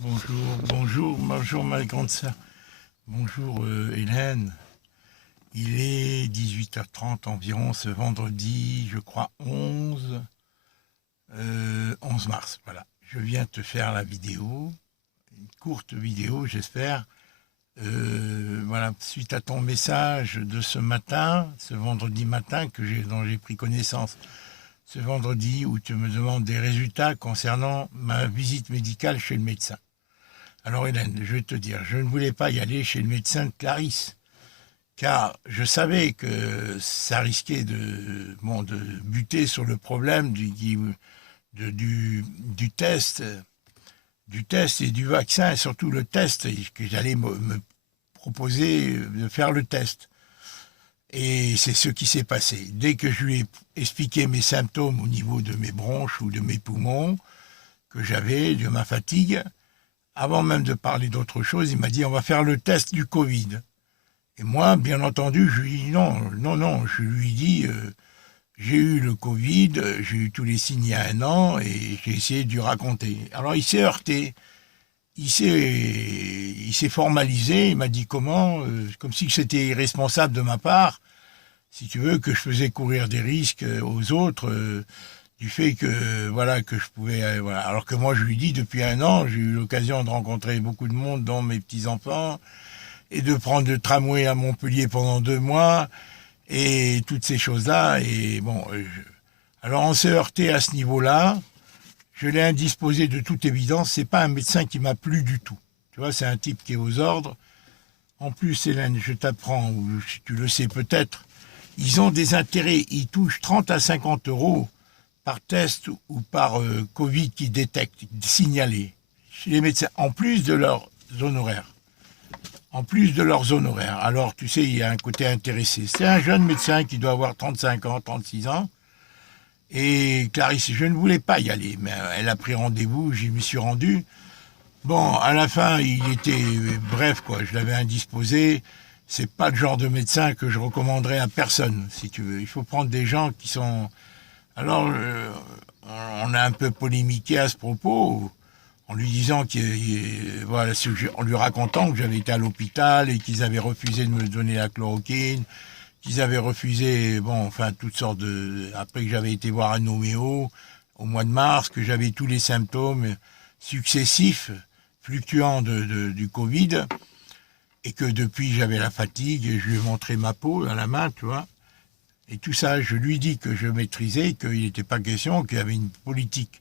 Bonjour ma grande sœur. Bonjour Hélène. Il est 18h30 environ ce vendredi, je crois 11 mars. Voilà. Je viens te faire la vidéo, une courte vidéo j'espère. Voilà, suite à ton message de ce matin, ce vendredi matin dont j'ai pris connaissance ce vendredi où tu me demandes des résultats concernant ma visite médicale chez le médecin. Alors Hélène, je vais te dire, je ne voulais pas y aller chez le médecin de Clarisse, car je savais que ça risquait de buter sur le problème du test et du vaccin, et surtout le test, et que j'allais me proposer de faire le test. Et c'est ce qui s'est passé. Dès que je lui ai expliqué mes symptômes au niveau de mes bronches ou de mes poumons, que j'avais, de ma fatigue, avant même de parler d'autre chose, il m'a dit on va faire le test du Covid. Et moi, bien entendu, je lui ai dit non, je lui ai dit j'ai eu le Covid, j'ai eu tous les signes il y a 1 an et j'ai essayé de lui raconter. Alors il s'est heurté, il s'est formalisé, il m'a dit comment, comme si c'était irresponsable de ma part, si tu veux, que je faisais courir des risques aux autres. Du fait que que je pouvais voilà. Alors que moi je lui dis depuis 1 an j'ai eu l'occasion de rencontrer beaucoup de monde dont mes petits enfants et de prendre le tramway à Montpellier pendant 2 mois et toutes ces choses là et bon alors on s'est heurté à ce niveau là. Je l'ai indisposé de toute évidence. C'est pas un médecin qui m'a plu du tout, tu vois, c'est un type qui est aux ordres. En plus Hélène, je t'apprends, ou tu le sais peut-être, ils ont des intérêts, ils touchent 30 à 50 euros par test ou par Covid qui détecte, signalé, chez les médecins, en plus de leurs honoraires. Alors, tu sais, il y a un côté intéressé. C'est un jeune médecin qui doit avoir 35 ans, 36 ans. Et Clarisse, je ne voulais pas y aller, mais elle a pris rendez-vous, j'y me suis rendu. Bon, à la fin, il était bref, quoi, je l'avais indisposé. C'est pas le genre de médecin que je recommanderais à personne, si tu veux. Il faut prendre des gens qui sont... Alors, on a un peu polémiqué à ce propos, en lui disant en lui racontant que j'avais été à l'hôpital et qu'ils avaient refusé de me donner la chloroquine, qu'ils avaient refusé, toutes sortes de... Après que j'avais été voir un homéo au mois de mars, que j'avais tous les symptômes successifs, fluctuants du Covid, et que depuis j'avais la fatigue, et je lui ai montré ma peau à la main, tu vois. Et tout ça, je lui dis que je maîtrisais, qu'il n'était pas question, qu'il y avait une politique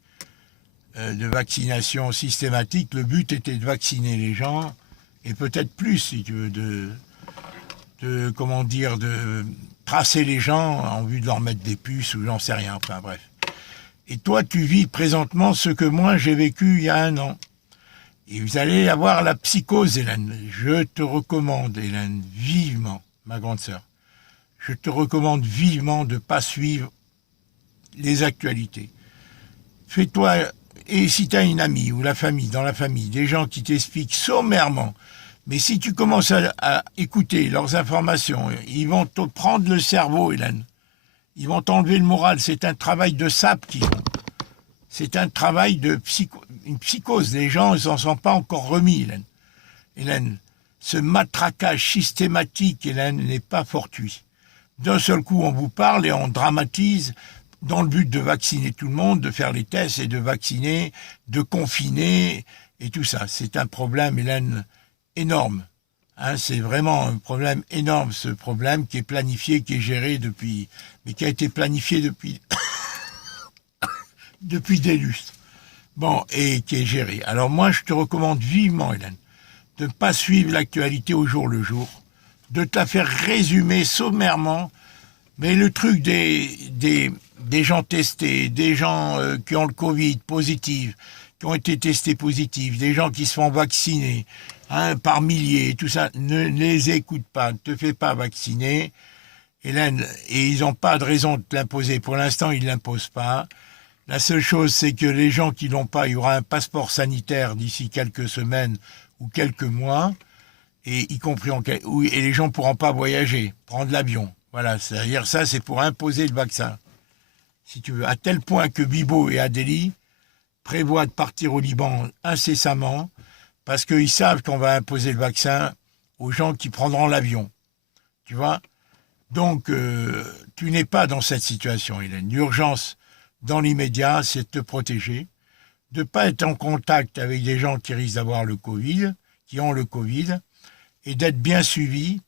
de vaccination systématique. Le but était de vacciner les gens, et peut-être plus, si tu veux, de tracer les gens en vue de leur mettre des puces ou j'en sais rien, enfin bref. Et toi, tu vis présentement ce que moi j'ai vécu il y a 1 an. Et vous allez avoir la psychose, Hélène. Je te recommande, Hélène, vivement, ma grande sœur, je te recommande vivement de ne pas suivre les actualités. Fais-toi, et si tu as une amie ou dans la famille, des gens qui t'expliquent sommairement, mais si tu commences à écouter leurs informations, ils vont te prendre le cerveau, Hélène. Ils vont t'enlever le moral. C'est un travail de sape qu'ils font. C'est un travail une psychose. Les gens ne s'en sont pas encore remis, Hélène. Hélène, ce matraquage systématique, Hélène, n'est pas fortuit. D'un seul coup, on vous parle et on dramatise dans le but de vacciner tout le monde, de faire les tests et de vacciner, de confiner et tout ça. C'est un problème, Hélène, énorme. C'est vraiment un problème énorme, ce problème qui est planifié, qui est géré mais qui a été planifié depuis des lustres. Bon, et qui est géré. Alors moi, je te recommande vivement, Hélène, de ne pas suivre l'actualité au jour le jour, de te la faire résumer sommairement, mais le truc des gens testés, des gens qui ont le Covid positif, qui ont été testés positifs, des gens qui se font vacciner par milliers, tout ça, ne les écoute pas, ne te fais pas vacciner, Hélène, et ils n'ont pas de raison de te l'imposer. Pour l'instant, ils ne l'imposent pas. La seule chose, c'est que les gens qui l'ont pas, il y aura un passeport sanitaire d'ici quelques semaines ou quelques mois, et y compris et les gens ne pourront pas voyager, prendre l'avion. Voilà, c'est-à-dire ça, c'est pour imposer le vaccin. Si tu veux, à tel point que Bibo et Adélie prévoient de partir au Liban incessamment, parce qu'ils savent qu'on va imposer le vaccin aux gens qui prendront l'avion. Tu vois? Donc, tu n'es pas dans cette situation, Hélène. L'urgence, dans l'immédiat, c'est de te protéger, de ne pas être en contact avec des gens qui risquent d'avoir le Covid, qui ont le Covid, et d'être bien suivi.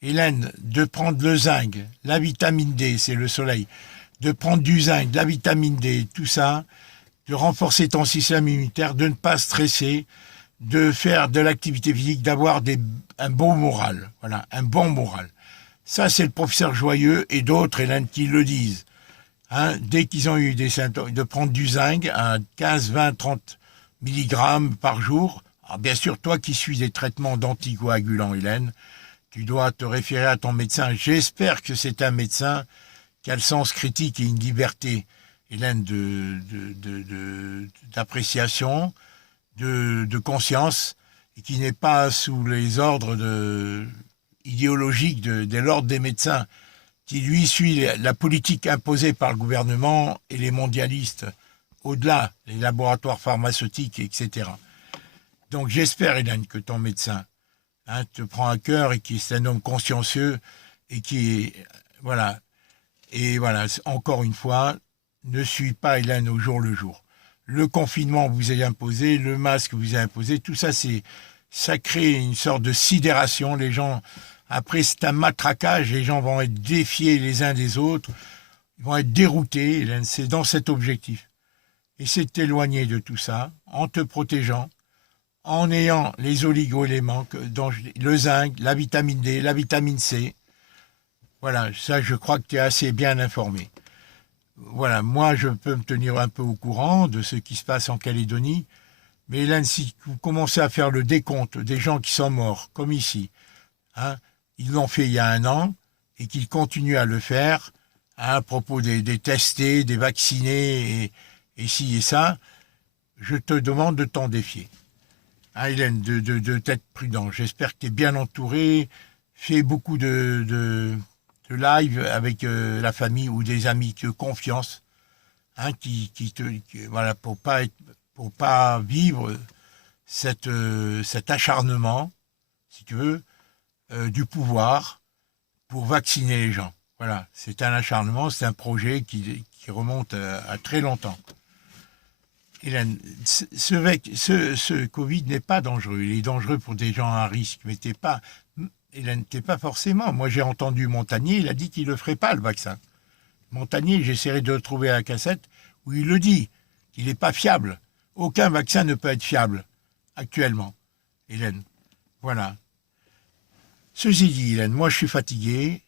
Hélène, de prendre le zinc, la vitamine D, c'est le soleil, de prendre du zinc, de la vitamine D, tout ça, de renforcer ton système immunitaire, de ne pas stresser, de faire de l'activité physique, d'avoir un bon moral. Voilà, un bon moral. Ça, c'est le professeur Joyeux et d'autres, Hélène, qui le disent. Hein, dès qu'ils ont eu des symptômes, de prendre du zinc à 15, 20, 30 mg par jour. Alors, bien sûr, toi qui suis des traitements d'anticoagulants, Hélène, tu dois te référer à ton médecin. J'espère que c'est un médecin qui a le sens critique et une liberté, Hélène, d'appréciation, de conscience, et qui n'est pas sous les ordres idéologiques de l'ordre des médecins, qui lui suit la politique imposée par le gouvernement et les mondialistes, au-delà, les laboratoires pharmaceutiques, etc. Donc j'espère, Hélène, que ton médecin te prend à cœur et qui est un homme consciencieux et qui est, voilà. Et voilà, encore une fois, ne suis pas, Hélène, au jour le jour. Le confinement vous est imposé, le masque vous est imposé, tout ça, ça crée une sorte de sidération. Les gens, après, c'est un matraquage, les gens vont être défiés les uns des autres, ils vont être déroutés, Hélène, c'est dans cet objectif. Et c'est de t'éloigner de tout ça, en te protégeant, en ayant les oligo-éléments, le zinc, la vitamine D, la vitamine C. Voilà, ça, je crois que tu es assez bien informé. Voilà, moi, je peux me tenir un peu au courant de ce qui se passe en Calédonie. Mais Hélène, si vous commencez à faire le décompte des gens qui sont morts, comme ici, hein, ils l'ont fait il y a 1 an, et qu'ils continuent à le faire, hein, à propos des testés, des vaccinés, et ci et ça, je te demande de t'en défier. Hein, Hélène, de t'être prudent. J'espère que tu es bien entouré. Fais beaucoup de live avec la famille ou des amis de confiance, hein, voilà, pour pas vivre cet acharnement, si tu veux, du pouvoir pour vacciner les gens. Voilà, c'est un acharnement, c'est un projet qui remonte à très longtemps. Hélène, ce Covid n'est pas dangereux. Il est dangereux pour des gens à risque, mais Hélène, t'es pas forcément. Moi, j'ai entendu Montagnier, il a dit qu'il ne le ferait pas, le vaccin. Montagnier, j'essaierai de le trouver à la cassette, où il le dit, qu'il n'est pas fiable. Aucun vaccin ne peut être fiable, actuellement. Hélène, voilà. Ceci dit, Hélène, moi, je suis fatigué,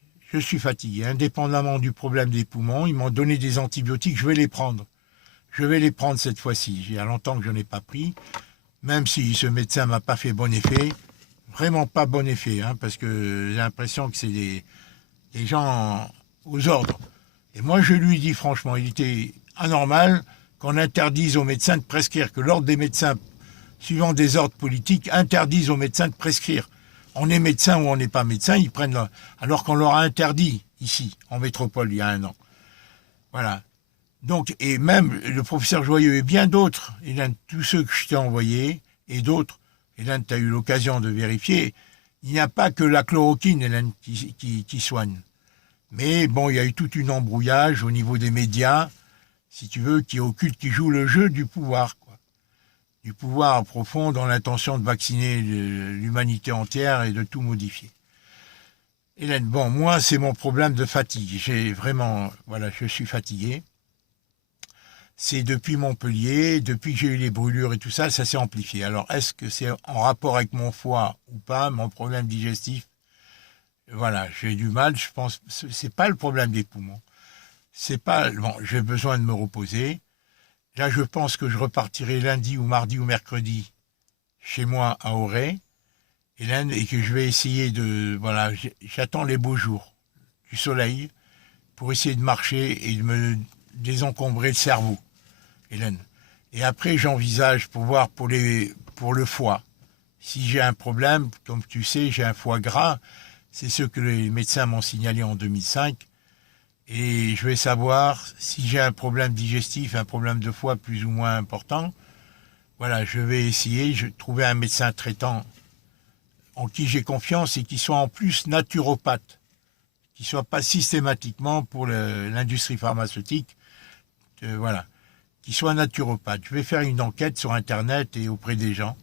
indépendamment du problème des poumons. Ils m'ont donné des antibiotiques, je vais les prendre. Je vais les prendre cette fois-ci. Il y a longtemps que je n'ai pas pris, même si ce médecin m'a pas fait bon effet. Vraiment pas bon effet, hein, parce que j'ai l'impression que c'est des gens aux ordres. Et moi, je lui dis franchement, il était anormal qu'on interdise aux médecins de prescrire, que l'ordre des médecins, suivant des ordres politiques, interdisent aux médecins de prescrire. On est médecin ou on n'est pas médecin, ils prennent alors qu'on leur a interdit ici, en métropole, il y a 1 an. Voilà. Donc, et même le professeur Joyeux et bien d'autres, Hélène, tous ceux que je t'ai envoyés, et d'autres, Hélène, tu as eu l'occasion de vérifier, il n'y a pas que la chloroquine, Hélène, qui soigne. Mais bon, il y a eu tout un embrouillage au niveau des médias, si tu veux, qui joue le jeu du pouvoir, quoi. Du pouvoir profond dans l'intention de vacciner l'humanité entière et de tout modifier. Hélène, bon, moi, c'est mon problème de fatigue. Voilà, je suis fatigué. C'est depuis Montpellier, depuis que j'ai eu les brûlures et tout ça, ça s'est amplifié. Alors, est-ce que c'est en rapport avec mon foie ou pas, mon problème digestif? Voilà, j'ai du mal, je pense, c'est pas le problème des poumons. C'est pas, bon, j'ai besoin de me reposer. Là, je pense que je repartirai lundi ou mardi ou mercredi chez moi à Auray, et que je vais essayer voilà, j'attends les beaux jours, du soleil, pour essayer de marcher et de me désencombrer le cerveau. Hélène. Et après, j'envisage pour voir pour le foie. Si j'ai un problème, comme tu sais, j'ai un foie gras, c'est ce que les médecins m'ont signalé en 2005, et je vais savoir si j'ai un problème digestif, un problème de foie plus ou moins important, Voilà, je vais essayer de trouver un médecin traitant en qui j'ai confiance et qui soit en plus naturopathe, qui soit pas systématiquement pour l'industrie pharmaceutique, voilà, qui soit naturopathe. Je vais faire une enquête sur Internet et auprès des gens.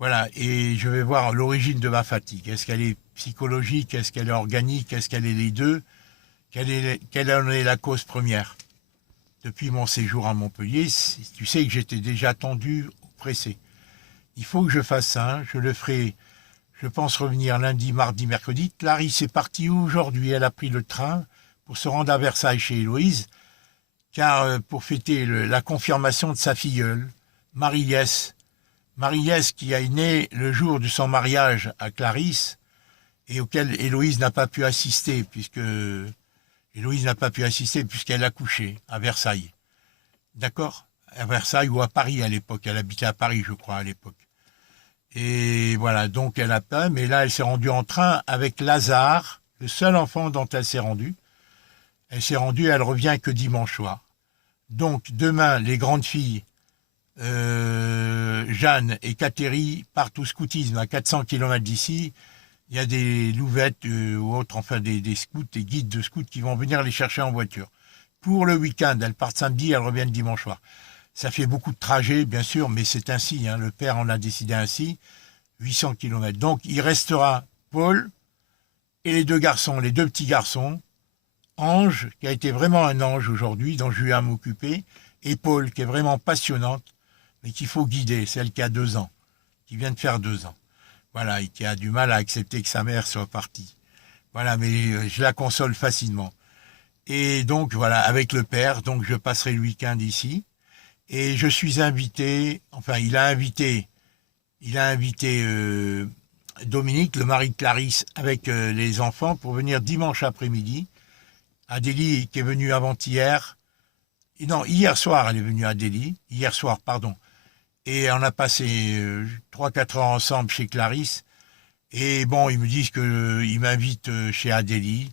Voilà, et je vais voir l'origine de ma fatigue. Est-ce qu'elle est psychologique, est-ce qu'elle est organique, est-ce qu'elle est les deux? Quelle en est la cause première? Depuis mon séjour à Montpellier, tu sais que j'étais déjà tendu, pressé. Il faut que je fasse ça, je le ferai, je pense revenir lundi, mardi, mercredi. Clarisse est partie aujourd'hui, elle a pris le train pour se rendre à Versailles chez Héloïse, car pour fêter la confirmation de sa filleule, Marie-Lès. Marie-Lès qui a né le jour de son mariage à Clarisse et auquel Héloïse n'a pas pu assister, puisqu'elle a couché à Versailles. D'accord? À Versailles ou à Paris à l'époque. Elle habitait à Paris, je crois, à l'époque. Et voilà, donc elle a pas, mais là, elle s'est rendue en train avec Lazare, le seul enfant dont elle s'est rendue. Elle revient que dimanche soir. Donc, demain, les grandes filles, Jeanne et Catherine, partent au scoutisme à 400 km d'ici. Il y a des louvettes ou autres, enfin des scouts, des guides de scouts qui vont venir les chercher en voiture. Pour le week-end, elles partent samedi, elles reviennent dimanche soir. Ça fait beaucoup de trajets, bien sûr, mais c'est ainsi, hein, le père en a décidé ainsi, 800 km. Donc il restera Paul et les deux petits garçons, Ange, qui a été vraiment un ange aujourd'hui, dont je eu à m'occuper, et Paul, qui est vraiment passionnante, mais qu'il faut guider, celle qui a 2 ans, qui vient de faire 2 ans. Voilà, et qui a du mal à accepter que sa mère soit partie. Voilà, mais je la console facilement. Et donc, voilà, avec le père, donc je passerai le week-end ici. Et je suis invité, enfin, il a invité Dominique, le mari de Clarisse, avec les enfants, pour venir dimanche après-midi. Adélie, qui est venue avant-hier. Non, hier soir, elle est venue à Adélie. Hier soir, pardon. Et on a passé 3-4 heures ensemble chez Clarisse. Et bon, ils me disent qu'ils m'invitent chez Adélie.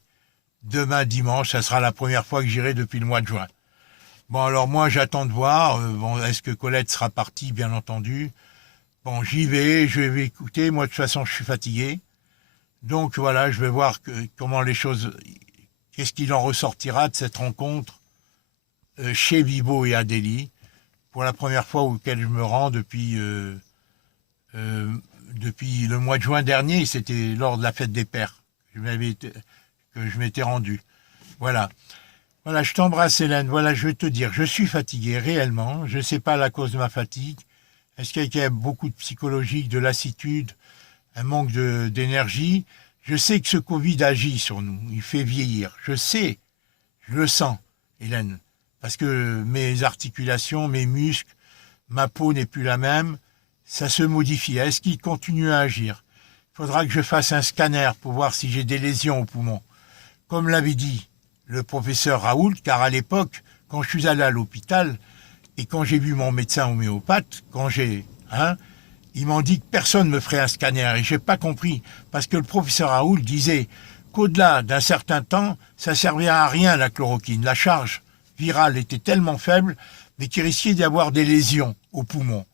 Demain, dimanche, ça sera la première fois que j'irai depuis le mois de juin. Bon, alors moi, j'attends de voir. Bon, est-ce que Colette sera partie, bien entendu? Bon, j'y vais, je vais écouter. Moi, de toute façon, je suis fatigué. Donc, voilà, je vais voir comment les choses... Qu'est-ce qu'il en ressortira de cette rencontre chez Bibo et Adélie, pour la première fois auquel je me rends depuis le mois de juin dernier. C'était lors de la fête des pères que je m'étais rendu. Voilà. Voilà, je t'embrasse Hélène. Voilà, je vais te dire, je suis fatigué réellement. Je ne sais pas la cause de ma fatigue. Est-ce qu'il y a beaucoup de psychologique, de lassitude, un manque d'énergie? Je sais que ce Covid agit sur nous. Il fait vieillir. Je sais, je le sens, Hélène. Parce que mes articulations, mes muscles, ma peau n'est plus la même. Ça se modifie. Est-ce qu'il continue à agir? Il faudra que je fasse un scanner pour voir si j'ai des lésions au poumon. Comme l'avait dit le professeur Raoult, car à l'époque, quand je suis allé à l'hôpital et quand j'ai vu mon médecin homéopathe, ils m'ont dit que personne ne me ferait un scanner et j'ai pas compris parce que le professeur Raoult disait qu'au-delà d'un certain temps, ça servait à rien la chloroquine. La charge virale était tellement faible, mais qu'il risquait d'y avoir des lésions au poumon.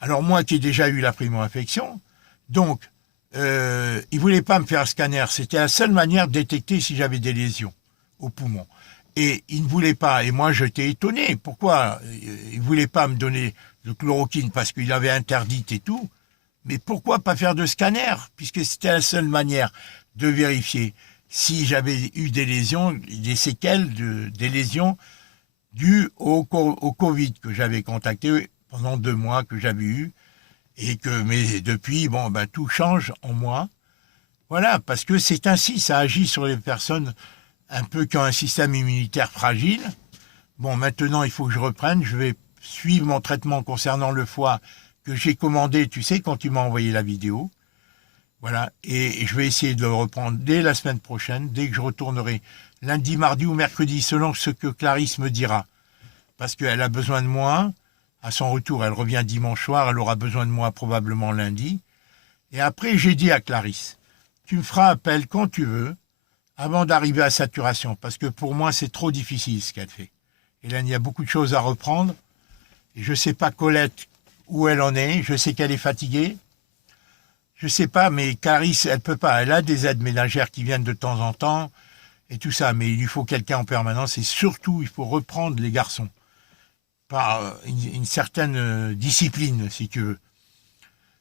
Alors moi qui ai déjà eu la primo-infection, donc il voulait pas me faire un scanner. C'était la seule manière de détecter si j'avais des lésions au poumon. Et il ne voulait pas. Et moi, j'étais étonné. Pourquoi il ne voulait pas me donner de chloroquine? Parce qu'il avait interdit et tout. Mais pourquoi pas faire de scanner? Puisque c'était la seule manière de vérifier si j'avais eu des lésions, des séquelles, des lésions dues au Covid que j'avais contacté pendant 2 mois, que j'avais eu. Mais depuis, tout change en moi. Voilà, parce que c'est ainsi, ça agit sur les personnes un peu qui ont un système immunitaire fragile. Bon, maintenant, il faut que je reprenne. Je vais suivre mon traitement concernant le foie que j'ai commandé, tu sais, quand tu m'as envoyé la vidéo. Voilà, et je vais essayer de le reprendre dès la semaine prochaine, dès que je retournerai lundi, mardi ou mercredi, selon ce que Clarisse me dira. Parce qu'elle a besoin de moi. À son retour, elle revient dimanche soir, elle aura besoin de moi probablement lundi. Et après, j'ai dit à Clarisse, tu me feras appel quand tu veux, avant d'arriver à saturation, parce que pour moi, c'est trop difficile ce qu'elle fait. Hélène, il y a beaucoup de choses à reprendre. Et je ne sais pas, Colette, où elle en est. Je sais qu'elle est fatiguée. Je sais pas, mais Clarisse, elle peut pas. Elle a des aides ménagères qui viennent de temps en temps et tout ça, mais il lui faut quelqu'un en permanence et surtout, il faut reprendre les garçons par une certaine discipline, si tu veux.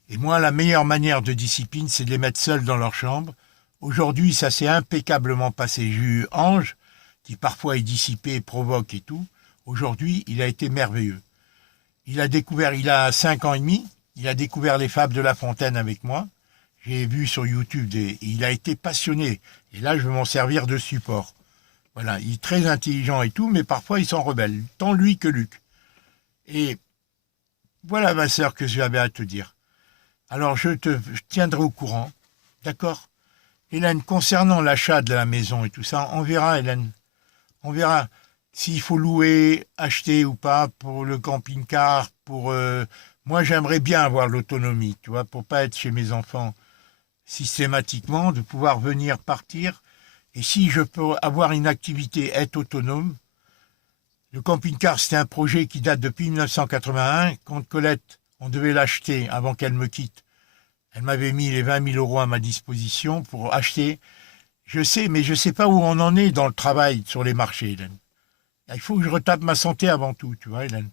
Et moi, la meilleure manière de discipline, c'est de les mettre seuls dans leur chambre. Aujourd'hui, ça s'est impeccablement passé. J'ai eu Ange, qui parfois est dissipé, provoque et tout. Aujourd'hui, il a été merveilleux. Il a 5 ans et demi, il a découvert les fables de La Fontaine avec moi. J'ai vu sur YouTube, il a été passionné. Et là, je vais m'en servir de support. Voilà, il est très intelligent et tout, mais parfois il s'en rebelle, tant lui que Luc. Et voilà, ma sœur, que j'avais à te dire. Alors, je tiendrai au courant, d'accord? Hélène, concernant l'achat de la maison et tout ça, on verra, Hélène. On verra s'il faut louer, acheter ou pas pour le camping-car. Moi, j'aimerais bien avoir l'autonomie, tu vois, pour pas être chez mes enfants systématiquement, de pouvoir venir partir. Et si je peux avoir une activité, être autonome. Le camping-car, c'était un projet qui date depuis 1981. Quand Colette, on devait l'acheter avant qu'elle me quitte. Elle m'avait mis les 20 000 euros à ma disposition pour acheter. Je sais, mais je ne sais pas où on en est dans le travail sur les marchés, Hélène. Il faut que je retape ma santé avant tout, tu vois, Hélène.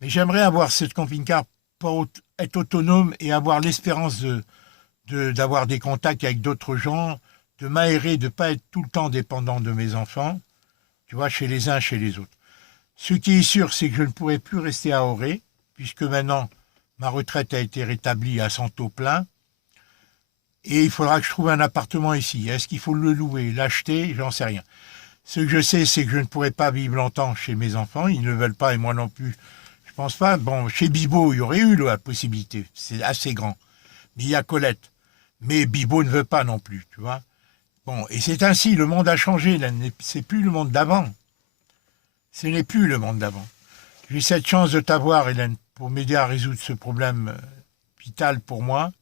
Mais j'aimerais avoir ce camping-car pour être autonome et avoir l'espérance d'avoir des contacts avec d'autres gens, de m'aérer, de ne pas être tout le temps dépendant de mes enfants, tu vois, chez les uns, chez les autres. Ce qui est sûr, c'est que je ne pourrai plus rester à Auray, puisque maintenant, ma retraite a été rétablie à 100 taux plein, et il faudra que je trouve un appartement ici. Est-ce qu'il faut le louer, l'acheter? J'en sais rien. Ce que je sais, c'est que je ne pourrai pas vivre longtemps chez mes enfants. Ils ne veulent pas, et moi non plus. Je pense pas. Bon, chez Bibo, il y aurait eu la possibilité. C'est assez grand. Mais il y a Colette. Mais Bibo ne veut pas non plus, tu vois. Bon, et c'est ainsi, le monde a changé. Là, c'est plus le monde d'avant. Ce n'est plus le monde d'avant. J'ai cette chance de t'avoir, Hélène, pour m'aider à résoudre ce problème vital pour moi.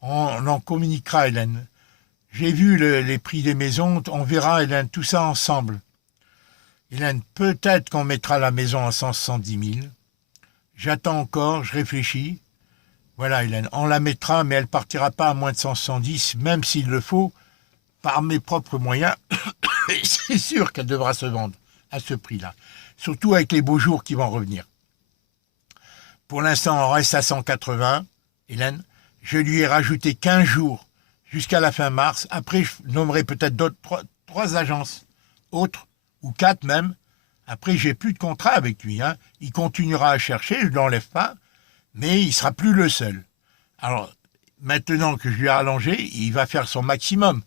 On en communiquera, Hélène. J'ai vu les prix des maisons. On verra, Hélène, tout ça ensemble. Hélène, peut-être qu'on mettra la maison à 110 000. J'attends encore, je réfléchis. Voilà, Hélène, on la mettra, mais elle partira pas à moins de 110, même s'il le faut, par mes propres moyens. C'est sûr qu'elle devra se vendre à ce prix-là. Surtout avec les beaux jours qui vont revenir. Pour l'instant, on reste à 180, Hélène. Je lui ai rajouté 15 jours jusqu'à la fin mars. Après, je nommerai peut-être d'autres trois agences autres, ou 4 même. Après, j'ai plus de contrat avec lui. Hein. Il continuera à chercher, je ne l'enlève pas, mais il ne sera plus le seul. Alors, maintenant que je lui ai rallongé, il va faire son maximum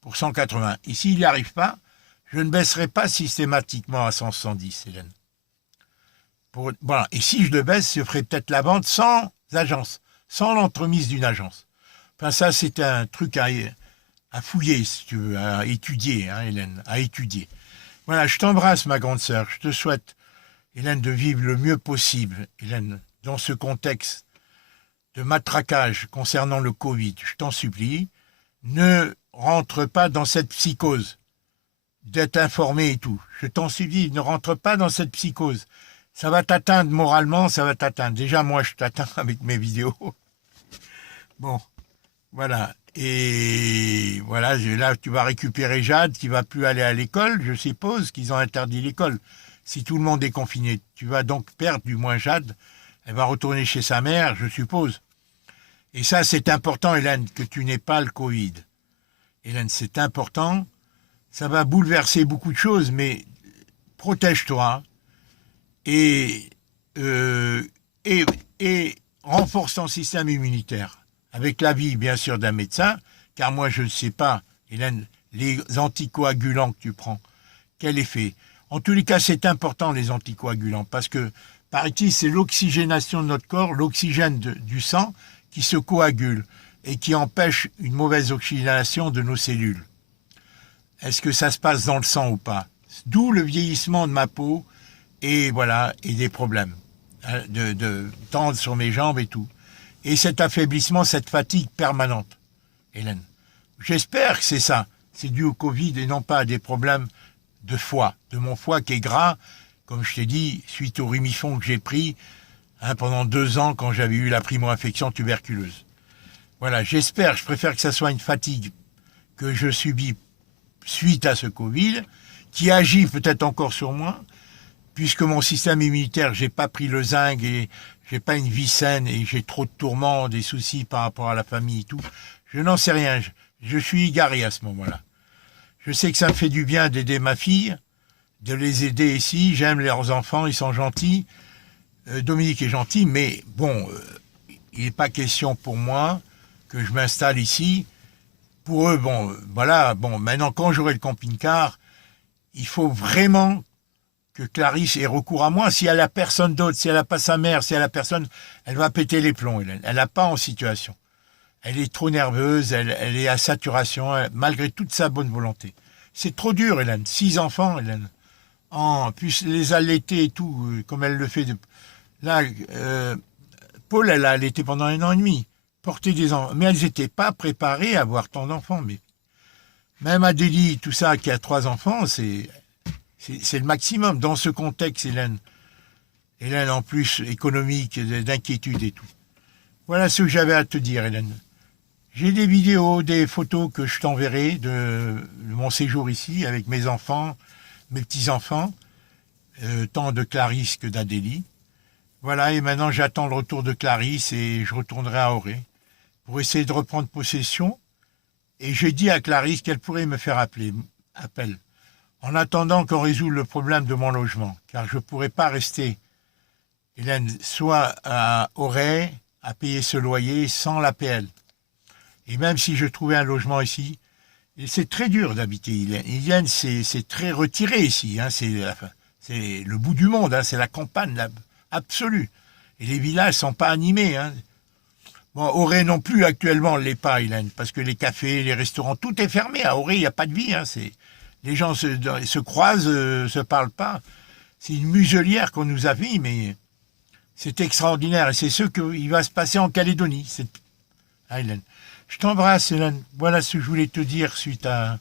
pour 180. Et s'il n'y arrive pas, je ne baisserai pas systématiquement à 110, Hélène. Voilà. Et si je le baisse, je ferai peut-être la vente sans agence, sans l'entremise d'une agence. Enfin, ça, c'est un truc à fouiller, si tu veux, à étudier, hein, Hélène, à étudier. Voilà, je t'embrasse, ma grande sœur. Je te souhaite, Hélène, de vivre le mieux possible, Hélène, dans ce contexte de matraquage concernant le Covid. Je t'en supplie, ne rentre pas dans cette psychose d'être informé et tout. Je t'en supplie, ne rentre pas dans cette psychose. Ça va t'atteindre moralement, ça va t'atteindre. Déjà, moi, je t'atteins avec mes vidéos. Bon, voilà. Et voilà, là, tu vas récupérer Jade, qui va plus aller à l'école. Je suppose qu'ils ont interdit l'école. Si tout le monde est confiné, tu vas donc perdre, du moins Jade. Elle va retourner chez sa mère, je suppose. Et ça, c'est important, Hélène, que tu n'aies pas le Covid. Hélène, c'est important. Ça va bouleverser beaucoup de choses, mais protège-toi et renforce ton système immunitaire. Avec l'avis, bien sûr, d'un médecin, car moi, je ne sais pas, Hélène, les anticoagulants que tu prends, quel effet. En tous les cas, c'est important, les anticoagulants, parce que, paraît-il, c'est l'oxygénation de notre corps, l'oxygène du sang, qui se coagule et qui empêche une mauvaise oxygénation de nos cellules. Est-ce que ça se passe dans le sang ou pas? D'où le vieillissement de ma peau et voilà, et des problèmes de tendre sur mes jambes et tout. Et cet affaiblissement, cette fatigue permanente, Hélène. J'espère que c'est ça. C'est dû au Covid et non pas à des problèmes de foie, de mon foie qui est gras, comme je t'ai dit, suite au Rumifon que j'ai pris hein, pendant 2 ans quand j'avais eu la primo-infection tuberculeuse. Voilà, j'espère, je préfère que ça soit une fatigue que je subis suite à ce Covid, qui agit peut-être encore sur moi, puisque mon système immunitaire, j'ai pas pris le zinc et j'ai pas une vie saine et j'ai trop de tourments, des soucis par rapport à la famille et tout. Je n'en sais rien. Je suis égaré à ce moment-là. Je sais que ça me fait du bien d'aider ma fille, de les aider ici. J'aime leurs enfants, ils sont gentils. Dominique est gentil, mais bon, il n'est pas question pour moi que je m'installe ici. Pour eux, bon, voilà, bon, maintenant quand j'aurai le camping-car, il faut vraiment que Clarisse ait recours à moi. Si elle n'a personne d'autre, si elle n'a pas sa mère, si elle n'a personne, elle va péter les plombs, Hélène. Elle n'a pas en situation. Elle est trop nerveuse, elle est à saturation, malgré toute sa bonne volonté. C'est trop dur, Hélène. 6 enfants, Hélène. En plus, les allaiter et tout, comme elle le fait. Là, Paul, elle a allaité pendant 1 an et demi. Porter des enfants. Mais elles n'étaient pas préparées à avoir tant d'enfants. Mais même Adélie, tout ça, qui a 3 enfants, c'est le maximum. Dans ce contexte, Hélène, en plus, économique, d'inquiétude et tout. Voilà ce que j'avais à te dire, Hélène. J'ai des vidéos, des photos que je t'enverrai de mon séjour ici avec mes enfants, mes petits-enfants, tant de Clarisse que d'Adélie. Voilà, et maintenant j'attends le retour de Clarisse et je retournerai à Auray pour essayer de reprendre possession. Et j'ai dit à Clarisse qu'elle pourrait me faire appel, en attendant qu'on résout le problème de mon logement, car je ne pourrais pas rester, Hélène, soit à Auray, à payer ce loyer sans l'APL. Et même si je trouvais un logement ici, c'est très dur d'habiter Ilienne. C'est très retiré ici. Hein, c'est le bout du monde. Hein, c'est la campagne absolue. Et les villages ne sont pas animés. Hein. Bon, Auray non plus actuellement ne l'est pas, Ilienne, parce que les cafés, les restaurants, tout est fermé. À Auray, il n'y a pas de vie. Hein, les gens se croisent, se parlent pas. C'est une muselière qu'on nous a mis, mais c'est extraordinaire. Et c'est ce qu'il va se passer en Calédonie. Ah, Hélène. Je t'embrasse, Hélène. Voilà ce que je voulais te dire suite à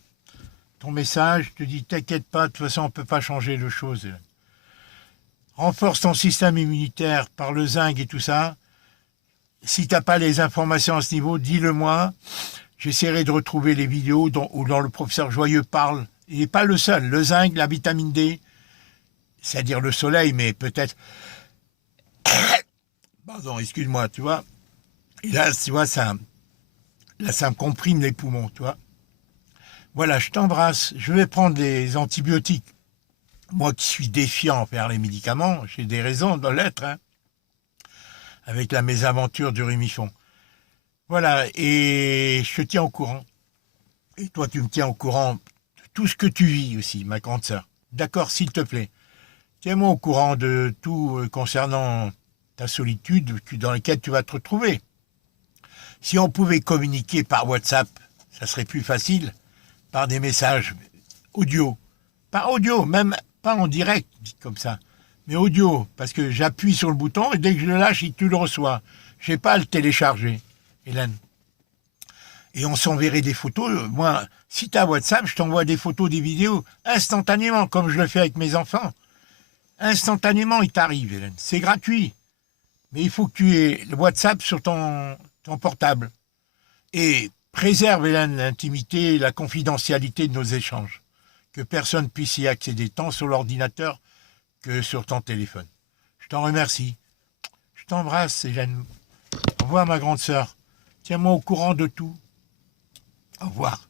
ton message. Je te dis, t'inquiète pas, de toute façon, on ne peut pas changer de choses, Hélène. Renforce ton système immunitaire par le zinc et tout ça. Si tu n'as pas les informations à ce niveau, dis-le-moi. J'essaierai de retrouver les vidéos où le professeur Joyeux parle. Il n'est pas le seul. Le zinc, la vitamine D, c'est-à-dire le soleil, mais peut-être... Pardon, excuse-moi, tu vois. Et là, tu vois, ça me comprime les poumons, tu vois. Voilà, je t'embrasse. Je vais prendre des antibiotiques. Moi qui suis défiant envers les médicaments, j'ai des raisons de l'être, hein, avec la mésaventure du Rémifon. Voilà, et je te tiens au courant. Et toi, tu me tiens au courant de tout ce que tu vis aussi, ma grande sœur. D'accord, s'il te plaît. Tiens-moi au courant de tout concernant ta solitude dans laquelle tu vas te retrouver. Si on pouvait communiquer par WhatsApp, ça serait plus facile, par des messages audio. Par audio, même pas en direct, comme ça, mais audio, parce que j'appuie sur le bouton et dès que je le lâche, tu le reçois. Je n'ai pas à le télécharger, Hélène. Et on s'enverrait des photos. Moi, si tu as WhatsApp, je t'envoie des photos, des vidéos, instantanément, comme je le fais avec mes enfants. Instantanément, il t'arrive, Hélène. C'est gratuit. Mais il faut que tu aies le WhatsApp sur ton portable. Et préserve, Hélène, l'intimité et la confidentialité de nos échanges. Que personne puisse y accéder tant sur l'ordinateur que sur ton téléphone. Je t'en remercie. Je t'embrasse, Hélène. Au revoir, ma grande sœur. Tiens-moi au courant de tout. Au revoir.